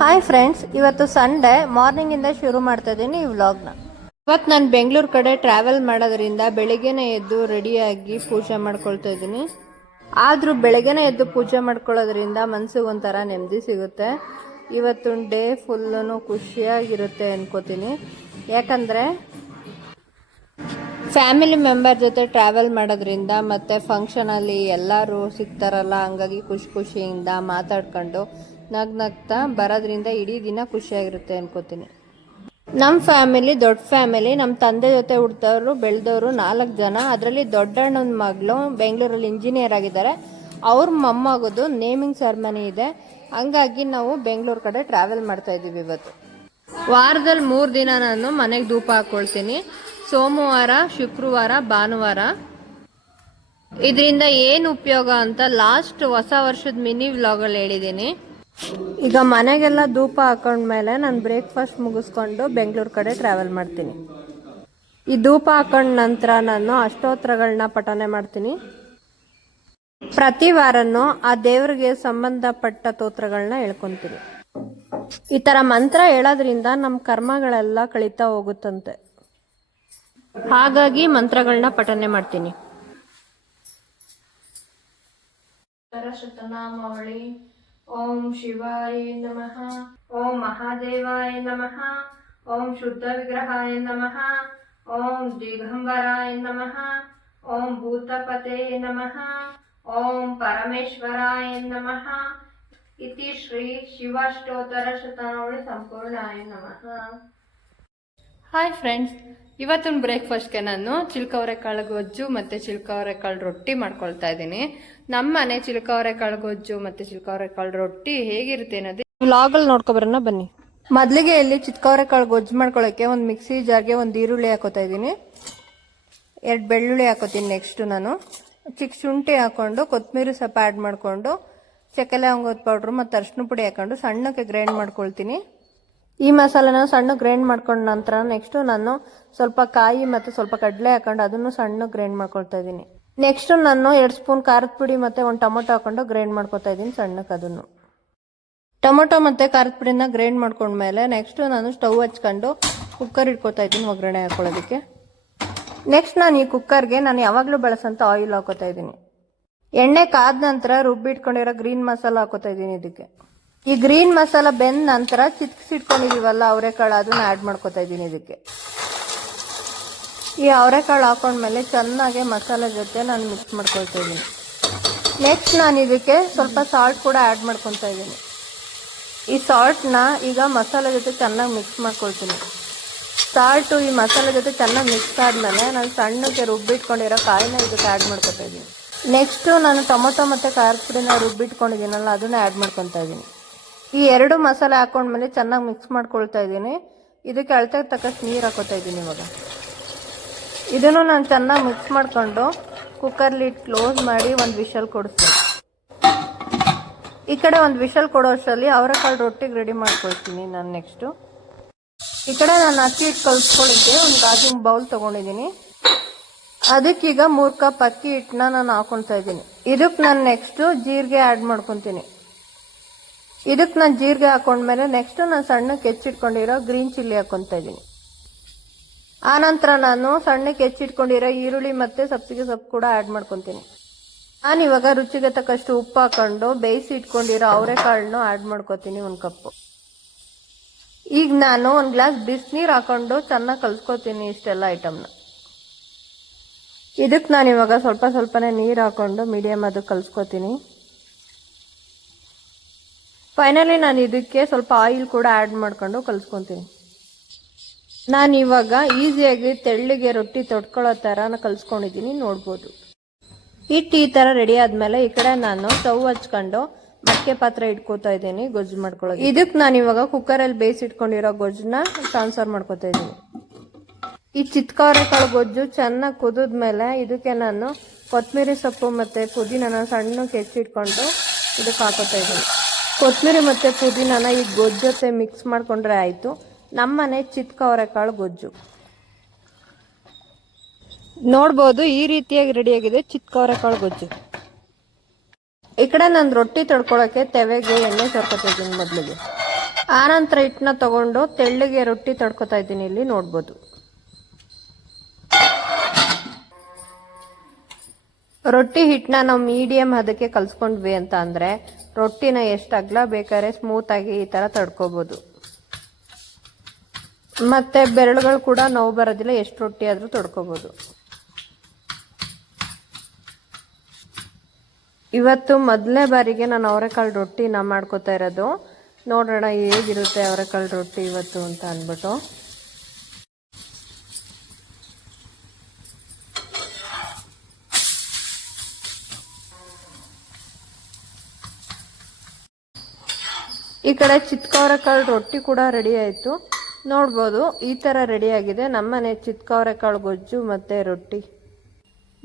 Hi friends ಇವತ್ತು Sunday ಮಾರ್ನಿಂಗಿಂದ ಶುರು ಮಾಡ್ತಾ ಇದ್ದೀನಿ ಈ ವ್ಲಾಗ್ನ ಇವತ್ತು ನಾನು ಬೆಂಗಳೂರು ಕಡೆ ಟ್ರಾವೆಲ್ ಮಾಡೋದ್ರಿಂದ ಬೆಳಿಗ್ಗೆನೇ ಎದ್ದು ರೆಡಿಯಾಗಿ ಪೂಜೆ ಮಾಡ್ಕೊಳ್ತಾ ಇದ್ದೀನಿ ಆದರೂ ಬೆಳಗ್ಗೆನೇ ಎದ್ದು ಪೂಜೆ ಮಾಡ್ಕೊಳ್ಳೋದ್ರಿಂದ ಮನ್ಸಿಗೆ ಒಂಥರ ನೆಮ್ಮದಿ ಸಿಗುತ್ತೆ. ಇವತ್ತು ಡೇ ಫುಲ್ಲೂ ಖುಷಿಯಾಗಿರುತ್ತೆ ಅನ್ಕೋತೀನಿ. ಯಾಕಂದರೆ ಫ್ಯಾಮಿಲಿ ಮೆಂಬರ್ ಜೊತೆ ಟ್ರಾವೆಲ್ ಮಾಡೋದ್ರಿಂದ ಮತ್ತು ಫಂಕ್ಷನಲ್ಲಿ ಎಲ್ಲರೂ ಸಿಗ್ತಾರಲ್ಲ, ಹಂಗಾಗಿ ಖುಷಿ ಖುಷಿಯಿಂದ ಮಾತಾಡ್ಕೊಂಡು ನಗ್ ನಗ್ತಾ ಬರೋದ್ರಿಂದ ಇಡೀ ದಿನ ಖುಷಿಯಾಗಿರುತ್ತೆ ಅನ್ಕೋತೀನಿ. ನಮ್ಮ ಫ್ಯಾಮಿಲಿ ದೊಡ್ಡ ಫ್ಯಾಮಿಲಿ ನಮ್ಮ ತಂದೆ ಜೊತೆ ಹುಡ್ತವ್ರು ಬೆಳೆದವರು ನಾಲ್ಕು ಜನ. ಅದರಲ್ಲಿ ದೊಡ್ಡಣ್ಣನ ಮಗಳು ಬೆಂಗಳೂರಲ್ಲಿ ಇಂಜಿನಿಯರ್ ಆಗಿದ್ದಾರೆ. ಅವ್ರ ಮೊಮ್ಮಗದು ನೇಮಿಂಗ್ ಸೆರೆಮನಿ ಇದೆ. ಹಂಗಾಗಿ ನಾವು ಬೆಂಗಳೂರು ಕಡೆ ಟ್ರಾವೆಲ್ ಮಾಡ್ತಾ ಇದ್ದೀವಿ ಇವತ್ತು. ವಾರದಲ್ಲಿ ಮೂರು ದಿನ ನಾನು ಮನೆಗೆ ಧೂಪ ಹಾಕ್ಕೊಳ್ತೀನಿ ಸೋಮವಾರ ಶುಕ್ರವಾರ ಭಾನುವಾರ. ಇದರಿಂದ ಏನು ಉಪಯೋಗ ಅಂತ ಲಾಸ್ಟ್ ಹೊಸ ವರ್ಷದ ಮಿನಿ ವ್ಲಾಗಲ್ಲಿ ಹೇಳಿದ್ದೀನಿ ಈಗ ಮನೆಗೆಲ್ಲ ಧೂಪ ಹಾಕೊಂಡ್ಮೇಲೆ ನಾನು ಬ್ರೇಕ್ಫಾಸ್ಟ್ ಮುಗಿಸ್ಕೊಂಡು ಬೆಂಗಳೂರು ಕಡೆ ಟ್ರಾವೆಲ್ ಮಾಡ್ತೀನಿ. ಈ ಧೂಪ ಹಾಕೊಂಡ ನಂತರ ನಾನು ಅಷ್ಟೋತ್ರಗಳನ್ನ ಪಠನೆ ಮಾಡ್ತೀನಿ. ಪ್ರತಿ ವಾರನೂ ಆ ದೇವರಿಗೆ ಸಂಬಂಧಪಟ್ಟ ತೋತ್ರಗಳನ್ನ ಹೇಳ್ಕೊಂತೀನಿ. ಈ ತರ ಮಂತ್ರ ಹೇಳೋದ್ರಿಂದ ನಮ್ಮ ಕರ್ಮಗಳೆಲ್ಲ ಕಳೀತಾ ಹೋಗುತ್ತಂತೆ. ಹಾಗಾಗಿ ಮಂತ್ರಗಳನ್ನ ಪಠನೆ ಮಾಡ್ತೀನಿ. ओम शिवाय नमः। ओम महादेवाय नमः। ओम शुद्ध विग्रहाय नमः। ओम दिगंबराय नमः। ओम भूतपते नमः। ओम परमेश्वराय नमः। इति श्री शिवाष्टोत्तर शतनावळि संपूर्णाय नमः। हाय फ्रेंड्स ಇವತ್ತಿನ ಬ್ರೇಕ್ಫಾಸ್ಟ್ಗೆ ನಾನು ಚಿಲ್ಕವರೆಕಾಳು ಗೊಜ್ಜು ಮತ್ತು ಚಿಲ್ಕವರೆಕಾಳು ರೊಟ್ಟಿ ಮಾಡ್ಕೊಳ್ತಾ ಇದ್ದೀನಿ. ನಮ್ಮ ಮನೆ ಚಿಲ್ಕವರೆಕಾಳು ಗೊಜ್ಜು ಮತ್ತು ಚಿಲ್ಕವರೆಕಾಳು ರೊಟ್ಟಿ ಹೇಗಿರುತ್ತೆ ಅನ್ನೋದು ವ್ಲಾಗಲ್ಲಿ ನೋಡ್ಕೊಬರೋಣ ಬನ್ನಿ. ಮೊದಲಿಗೆ ಇಲ್ಲಿ ಚಿತ್ಕವರೆಕಾಳು ಗೊಜ್ಜು ಮಾಡ್ಕೊಳ್ಳೋಕ್ಕೆ ಒಂದು ಮಿಕ್ಸಿ ಜಾರ್ಗೆ ಒಂದು ಈರುಳ್ಳಿ ಹಾಕೋತಾ ಇದ್ದೀನಿ. ಎರಡು ಬೆಳ್ಳುಳ್ಳಿ ಹಾಕೋತೀನಿ ನೆಕ್ಸ್ಟು ನಾನು. ಚಿಕ್ಕ ಶುಂಠಿ ಹಾಕೊಂಡು ಕೊತ್ತಂಬರಿ ಸ್ವಲ್ಪ ಆ್ಯಡ್ ಮಾಡಿಕೊಂಡು ಚಕ್ಕೆ ಲವಂಗದ ಪೌಡ್ರು ಮತ್ತು ಅರ್ಶಿನ ಪುಡಿ ಹಾಕೊಂಡು ಸಣ್ಣಕ್ಕೆ ಗ್ರೈಂಡ್ ಮಾಡ್ಕೊಳ್ತೀನಿ. ಈ ಮಸಾಲೆನ ಸಣ್ಣ ಗ್ರೈಂಡ್ ಮಾಡ್ಕೊಂಡ ನಂತರ ನೆಕ್ಸ್ಟ್ ನಾನು ಸ್ವಲ್ಪ ಕಾಯಿ ಮತ್ತು ಸ್ವಲ್ಪ ಕಡಲೆ ಹಾಕೊಂಡು ಅದನ್ನು ಸಣ್ಣ ಗ್ರೈಂಡ್ ಮಾಡ್ಕೊಳ್ತಾ ಇದ್ದೀನಿ. ನೆಕ್ಸ್ಟ್ ನಾನು ಎರಡು ಸ್ಪೂನ್ ಖಾರದ ಪುಡಿ ಮತ್ತು ಒಂದು ಟೊಮೊಟೊ ಹಾಕೊಂಡು ಗ್ರೈಂಡ್ ಮಾಡ್ಕೊತಾ ಇದ್ದೀನಿ ಸಣ್ಣಕ್ಕೆ ಅದನ್ನು. ಟೊಮೊಟೊ ಮತ್ತು ಖಾರದ ಪುಡಿನ ಗ್ರೈಂಡ್ ಮಾಡ್ಕೊಂಡ್ಮೇಲೆ ನೆಕ್ಸ್ಟ್ ನಾನು ಸ್ಟವ್ ಹಚ್ಕೊಂಡು ಕುಕ್ಕರ್ ಇಟ್ಕೊತಾ ಇದ್ದೀನಿ ಒಗ್ಗರಣೆ ಹಾಕೊಳ್ಳೋದಕ್ಕೆ. ನೆಕ್ಸ್ಟ್ ನಾನು ಈ ಕುಕ್ಕರ್ಗೆ ನಾನು ಯಾವಾಗಲೂ ಬಳಸೋಂಥ ಆಯಿಲ್ ಹಾಕೋತಾ ಇದ್ದೀನಿ. ಎಣ್ಣೆ ಕಾದ ನಂತರ ರುಬ್ಬಿಟ್ಕೊಂಡಿರೋ ಗ್ರೀನ್ ಮಸಾಲ ಹಾಕೋತಾ ಇದ್ದೀನಿ ಇದಕ್ಕೆ. ಈ ಗ್ರೀನ್ ಮಸಾಲ ಬೆಂದ ನಂತರ ಚಿತ್ಕಿಸಿಟ್ಕೊಂಡಿದೀವಲ್ಲ ಅವರೆಕಾಳು, ಅದನ್ನ ಆ್ಯಡ್ ಮಾಡ್ಕೋತಾ ಇದ್ದೀನಿ ಇದಕ್ಕೆ. ಈ ಅವರೆಕಾಳು ಹಾಕೊಂಡ್ಮೇಲೆ ಚೆನ್ನಾಗಿ ಮಸಾಲೆ ಜೊತೆ ನಾನು ಮಿಕ್ಸ್ ಮಾಡ್ಕೊಳ್ತಾ ಇದ್ದೀನಿ. ನೆಕ್ಸ್ಟ್ ನಾನು ಇದಕ್ಕೆ ಸ್ವಲ್ಪ ಸಾಲ್ಟ್ ಕೂಡ ಆ್ಯಡ್ ಮಾಡ್ಕೊತಾ ಇದ್ದೀನಿ. ಈ ಸಾಲ್ಟ್ನ ಈಗ ಮಸಾಲೆ ಜೊತೆ ಚೆನ್ನಾಗಿ ಮಿಕ್ಸ್ ಮಾಡ್ಕೊಳ್ತೀನಿ. ಸಾಲ್ಟು ಈ ಮಸಾಲೆ ಜೊತೆ ಚೆನ್ನಾಗಿ ಮಿಕ್ಸ್ ಆದಮೇಲೆ ನಾನು ಸಣ್ಣಕ್ಕೆ ರುಬ್ಬಿಟ್ಕೊಂಡಿರೋ ಕಾಯಿನ ಇದಕ್ಕೆ ಆ್ಯಡ್ ಮಾಡ್ಕೊತಾ ಇದ್ದೀನಿ. ನೆಕ್ಸ್ಟು ನಾನು ಟೊಮೊಟೊ ಮತ್ತು ಖಾರದ ಪುಡಿನ ರುಬ್ಬಿಟ್ಕೊಂಡಿದ್ದೀನಲ್ಲ, ಅದನ್ನ ಆ್ಯಡ್ ಮಾಡ್ಕೊತಾ ಇದ್ದೀನಿ. ಈ ಎರಡು ಮಸಾಲೆ ಹಾಕೊಂಡ್ಮೇಲೆ ಚೆನ್ನಾಗಿ ಮಿಕ್ಸ್ ಮಾಡ್ಕೊಳ್ತಾ ಇದ್ದೀನಿ. ಇದಕ್ಕೆ ಅಳತೆಗೆ ತಕ್ಕಷ್ಟು ನೀರು ಹಾಕೋತಾ ಇದ್ದೀನಿ ಇವಾಗ. ಇದನ್ನು ನಾನು ಚೆನ್ನಾಗಿ ಮಿಕ್ಸ್ ಮಾಡಿಕೊಂಡು ಕುಕ್ಕರ್ಲಿ ಕ್ಲೋಸ್ ಮಾಡಿ ಒಂದು ವಿಷಲ್ ಕೊಡಿಸ್ತೀನಿ. ಈ ಕಡೆ ಒಂದು ವಿಷಲ್ ಕೊಡೋ ಅಷ್ಟರಲ್ಲಿ ಅವರೆಕಾಳು ರೊಟ್ಟಿಗೆ ರೆಡಿ ಮಾಡ್ಕೊಳ್ತೀನಿ ನಾನು ನೆಕ್ಸ್ಟು ಈ ಕಡೆ ನಾನು ಅಕ್ಕಿ ಹಿಟ್ಟು ಕಲ್ಸ್ಕೊಳ್ಳಿಕ್ಕೆ ಒಂದು ಗಾಜಿನ ಬೌಲ್ ತೊಗೊಂಡಿದ್ದೀನಿ. ಅದಕ್ಕೀಗ ಮೂರು ಕಪ್ ಅಕ್ಕಿ ಹಿಟ್ಟನ್ನ ನಾನು ಹಾಕೊಳ್ತಾ ಇದ್ದೀನಿ. ಇದಕ್ಕೆ ನಾನು ನೆಕ್ಸ್ಟು ಜೀರಿಗೆ ಆ್ಯಡ್ ಮಾಡ್ಕೊತೀನಿ. ಇದಕ್ಕೆ ನಾನು ಜೀರಿಗೆ ಹಾಕೊಂಡ್ಮೇಲೆ ನೆಕ್ಸ್ಟ್ ನಾನು ಸಣ್ಣಕ್ಕೆ ಹೆಚ್ಚಿಟ್ಕೊಂಡಿರೋ ಗ್ರೀನ್ ಚಿಲ್ಲಿ ಹಾಕೊತಾ ಇದ್ದೀನಿ ಆನಂತರ ನಾನು ಸಣ್ಣಕ್ಕೆ ಹೆಚ್ಚಿಟ್ಕೊಂಡಿರೋ ಈರುಳ್ಳಿ ಮತ್ತು ಸಬ್ಸಿಗೆ ಸೊಪ್ಪು ಕೂಡ ಆ್ಯಡ್ ಮಾಡ್ಕೊತೀನಿ. ನಾನು ಇವಾಗ ರುಚಿಗೆ ತಕ್ಕಷ್ಟು ಉಪ್ಪು ಹಾಕ್ಕೊಂಡು ಬೇಯಿಸಿ ಇಟ್ಕೊಂಡಿರೋ ಅವರೆಕಾಳನ್ನು ಆ್ಯಡ್ ಮಾಡ್ಕೊತೀನಿ ಒಂದು ಕಪ್ಪು. ಈಗ ನಾನು ಒಂದು ಗ್ಲಾಸ್ ಬಿಸಿನೀರು ಹಾಕೊಂಡು ಚೆನ್ನಾಗಿ ಕಲ್ಸ್ಕೊತೀನಿ ಇಷ್ಟೆಲ್ಲ ಐಟಮ್ನ ಇದಕ್ಕೆ ನಾನು ಇವಾಗ ಸ್ವಲ್ಪ ಸ್ವಲ್ಪನೇ ನೀರು ಹಾಕೊಂಡು ಮೀಡಿಯಮ್ ಅದು ಕಲ್ಸ್ಕೊತೀನಿ. ಫೈನಲಿ ನಾನು ಇದಕ್ಕೆ ಸ್ವಲ್ಪ ಆಯಿಲ್ ಕೂಡ ಆ್ಯಡ್ ಮಾಡ್ಕೊಂಡು ಕಲಿಸ್ಕೊತೀನಿ. ನಾನು ಇವಾಗ ಈಸಿಯಾಗಿ ತೆಳ್ಳಿಗೆ ರೊಟ್ಟಿ ತೊಟ್ಕೊಳ್ಳೋ ಥರ ಕಲಿಸ್ಕೊಂಡಿದ್ದೀನಿ ನೋಡ್ಬೋದು. ಹಿಟ್ಟು ಈ ಥರ ರೆಡಿ ಆದಮೇಲೆ ಈ ಕಡೆ ನಾನು ಸ್ಟವ್ ಹಚ್ಕೊಂಡು ಮಕ್ಕೆ ಪಾತ್ರೆ ಇಟ್ಕೋತಾ ಇದ್ದೀನಿ, ಗೊಜ್ಜು ಮಾಡ್ಕೊಳ್ಳೋದು ಇದಕ್ಕೆ ನಾನು ಇವಾಗ ಕುಕ್ಕರಲ್ಲಿ ಬೇಯಿಸಿಟ್ಕೊಂಡಿರೋ ಗೊಜ್ಜನ್ನ ಟ್ರಾನ್ಸ್ಫರ್ ಮಾಡ್ಕೋತಾ ಇದ್ದೀನಿ. ಈ ಚಿತ್ಕವರೆಕಾಳು ಗೊಜ್ಜು ಚೆನ್ನಾಗಿ ಕುದಿದ್ಮೇಲೆ ಇದಕ್ಕೆ ನಾನು ಕೊತ್ತಂಬರಿ ಸೊಪ್ಪು ಮತ್ತು ಪುದೀನನ ಸಣ್ಣಕ್ಕೆ ಹೆಚ್ಚಿಟ್ಕೊಂಡು ಇದಕ್ಕೆ ಹಾಕೋತಾ ಇದ್ದೀನಿ. ಕೊತ್ತಂಬರಿ ಮತ್ತು ಪುದೀನನ ಈ ಗೊಜ್ಜು ಜೊತೆ ಮಿಕ್ಸ್ ಮಾಡಿಕೊಂಡ್ರೆ ಆಯಿತು. ನಮ್ಮನೆ ಚಿತ್ಕವರೆಕಾಳು ಗೊಜ್ಜು. ನೋಡ್ಬೋದು, ಈ ರೀತಿಯಾಗಿ ರೆಡಿಯಾಗಿದೆ ಚಿತ್ಕವರೆಕಾಳು ಗೊಜ್ಜು. ಈ ಕಡೆ ನಾನು ರೊಟ್ಟಿ ತೊಡ್ಕೊಳ್ಳೋಕ್ಕೆ ತೆವೆಗೆ ಎಣ್ಣೆ ಸರ್ಕೊತಾ ಇದ್ದೀನಿ ಮೊದಲಿಗೆ. ಆನಂತರ ಹಿಟ್ಟನ್ನ ತಗೊಂಡು ತೆಳ್ಳಗೆ ರೊಟ್ಟಿ ತಡ್ಕೊತಾ ಇದ್ದೀನಿ ಇಲ್ಲಿ, ನೋಡ್ಬೋದು. ರೊಟ್ಟಿ ಹಿಟ್ಟನ್ನ ನಾವು ಮೀಡಿಯಂ ಅದಕ್ಕೆ ಕಲ್ಸ್ಕೊಂಡ್ವಿ ಅಂತ ಅಂದರೆ ರೊಟ್ಟಿನ ಎಷ್ಟು ಅಗ್ಲ ಬೇಕಾದ್ರೆ ಸ್ಮೂತಾಗಿ ಈ ಥರ ತಡ್ಕೋಬೋದು. ಮತ್ತು ಬೆರಳುಗಳು ಕೂಡ ನೋವು ಬರೋದಿಲ್ಲ, ಎಷ್ಟು ರೊಟ್ಟಿ ಆದರೂ ತೊಡ್ಕೋಬೋದು. ಇವತ್ತು ಮೊದಲನೇ ಬಾರಿಗೆ ನಾನು ಅವರೆಕಾಳು ರೊಟ್ಟಿನ ಮಾಡ್ಕೋತಾ ಇರೋದು. ನೋಡೋಣ ಹೇಗಿರುತ್ತೆ ಅವರೆಕಾಳು ರೊಟ್ಟಿ ಇವತ್ತು ಅಂತ ಅಂದ್ಬಿಟ್ಟು. ಈ ಕಡೆ ಚಿತ್ಕವರೆಕಾಳು ರೊಟ್ಟಿ ಕೂಡ ರೆಡಿ ಆಯಿತು. ನೋಡ್ಬೋದು, ಈ ಥರ ರೆಡಿಯಾಗಿದೆ ನಮ್ಮನೆ ಚಿತ್ಕವರೆಕಾಳು ಗೊಜ್ಜು ಮತ್ತು ರೊಟ್ಟಿ.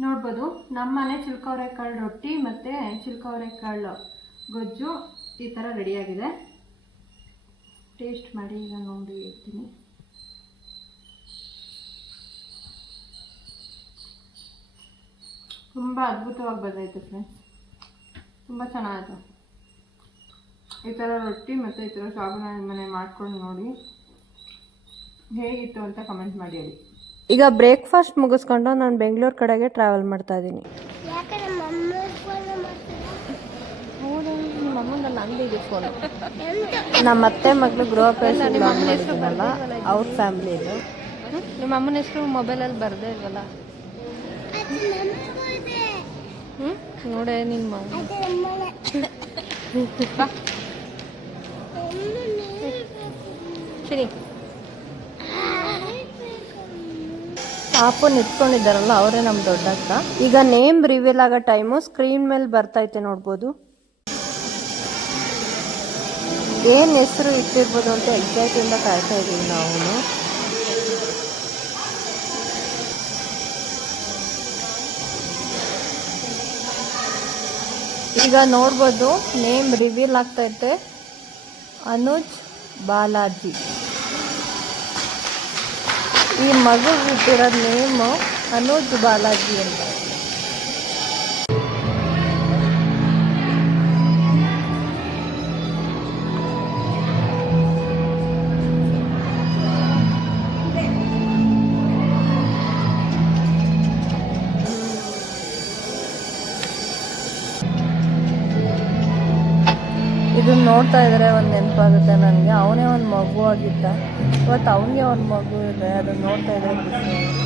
ನೋಡ್ಬೋದು, ನಮ್ಮನೆ ಚಿಲ್ಕವರೆಕಾಳು ರೊಟ್ಟಿ ಮತ್ತು ಚಿಲ್ಕವರೆಕಾಳು ಗೊಜ್ಜು ಈ ಥರ ರೆಡಿಯಾಗಿದೆ ಟೇಸ್ಟ್ ಮಾಡಿ ಈಗ ನೋಡಿ ಹೇಳ್ತೀನಿ ತುಂಬ ಅದ್ಭುತವಾಗಿ ಬಂದೈತೆ ಫ್ರೆಂಡ್ಸ್ ತುಂಬ ಚೆನ್ನಾಗಿತ್ತು ಈ ಥರ ರೊಟ್ಟಿ ಮತ್ತು ಈ ಥರ ಸಾಬೂನ ಮನೆ ಮಾಡ್ಕೊಂಡು ನೋಡಿ. ಹೇಗಿತ್ತು ಅಂತ ಕಮೆಂಟ್ ಮಾಡಿ ಹೇಳಿ. ಈಗ ಬ್ರೇಕ್ಫಾಸ್ಟ್ ಮುಗಿಸ್ಕೊಂಡು ನಾನು ಬೆಂಗಳೂರು ಕಡೆಗೆ ಟ್ರಾವೆಲ್ ಮಾಡ್ತಾ ಇದ್ದೀನಿ ಫೋನ್ ನಿಮ್ಮ ಅಮ್ಮಂದು ನಂದಿದೆ ಫೋನ್ ನಮ್ಮ ಅತ್ತೆ ಮಗಳು ಗೃಹ ಮಾಡಿದ್ದೀನಲ್ಲ ಅವ್ರ ಫ್ಯಾಮಿಲಿ ಇದು. ನಿಮ್ಮ ಅಮ್ಮನ ಹೆಸರು ಮೊಬೈಲಲ್ಲಿ ಬರದೇ ಇಲ್ವಲ್ಲ? ಅದು ನಮಗೂ ಇದೆ ಹ್ಞೂ ನೋಡೇ ನಿಮ್ಮ ಅದು ನಮ್ಮನೆ ಒಮ್ಮೆ ನೀರು ಬೇಕು. ಪಾಪು ನಿಂತ್ಕೊಂಡಿದ್ದಾರಲ್ಲ, ಅವರೇ ನಮ್ಮ ದೊಡ್ಡಕ್ಕ. ಈಗ ನೇಮ್ ರಿವೀಲ್ ಆಗೋ ಟೈಮು ಸ್ಕ್ರೀನ್ ಮೇಲೆ ಬರ್ತೈತೆ ನೋಡ್ಬೋದು. ಏನು ಹೆಸರು ಇಟ್ಟಿರ್ಬೋದು ಅಂತ ಎಕ್ಸೈಟಿಂದ ಕಾಯ್ತಾ ಇದ್ದೀವಿ ನಾವು. ಈಗ ನೋಡ್ಬೋದು, ನೇಮ್ ರಿವೀಲ್ ಆಗ್ತೈತೆ ಅನುಜ್ ಬಾಲಾಜಿ. ಈ ಮಗು ಇಟ್ಟಿರೋ ನೇಮು ಅನುಜ್ ಬಾಲಾಜಿ ಅಂತ. ಇದನ್ನ ನೋಡ್ತಾ ಇದ್ರೆ ಒಂದು ನೆನಪಾಗುತ್ತೆ ನನಗೆ. ಅವನೇ ಒಂದು ಮಗು ಆಗಿದ್ದ. ಇವತ್ತು ಅವನಿಗೆ ಒಂದು ಮಗು ಇದೆ. ಅದನ್ನ ನೋಡ್ತಾ ಇದ್ರೆ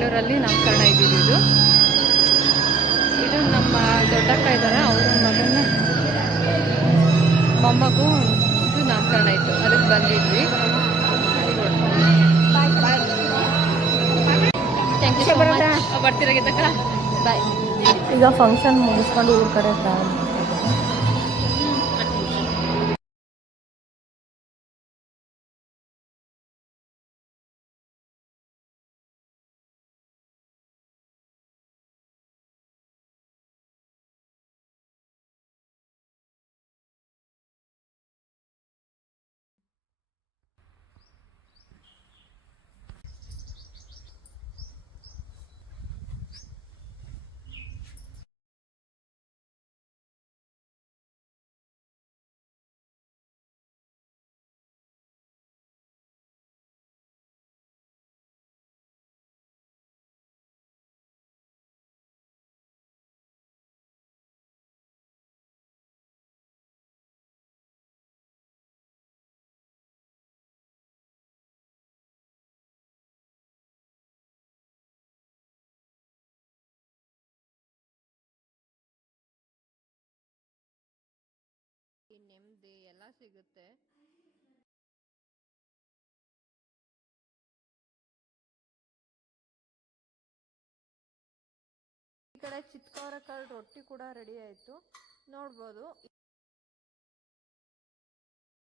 ಬೆಂಗಳೂರಲ್ಲಿ ನಾಮಕರಣ ಇದ್ದಿದ್ದು ಇದು. ಇದು ನಮ್ಮ ದೊಡ್ಡಕ್ಕ ಇದ್ದಾರೆ ಅವರ ಮಗನ ಮೊಮ್ಮಗು ಇದು ನಾಮಕರಣ ಇತ್ತು ಅದಕ್ಕೆ ಬಂದಿದ್ವಿ. ಥ್ಯಾಂಕ್ ಯು ಬರ್ತಿರಾಗಿದ್ದಕ್ಕ ಬಾಯ್ ಈಗ ಫಂಕ್ಷನ್ ಮುಗಿಸ್ಕೊಂಡು ಊರ ಕಡೆ ಸಿಗುತ್ತೆ. ಈ ಕಡೆ ಚಿತ್ಕವರೆಕಾಳು ರೊಟ್ಟಿ ಕೂಡ ರೆಡಿ ಆಯಿತು. ನೋಡ್ಬೋದು.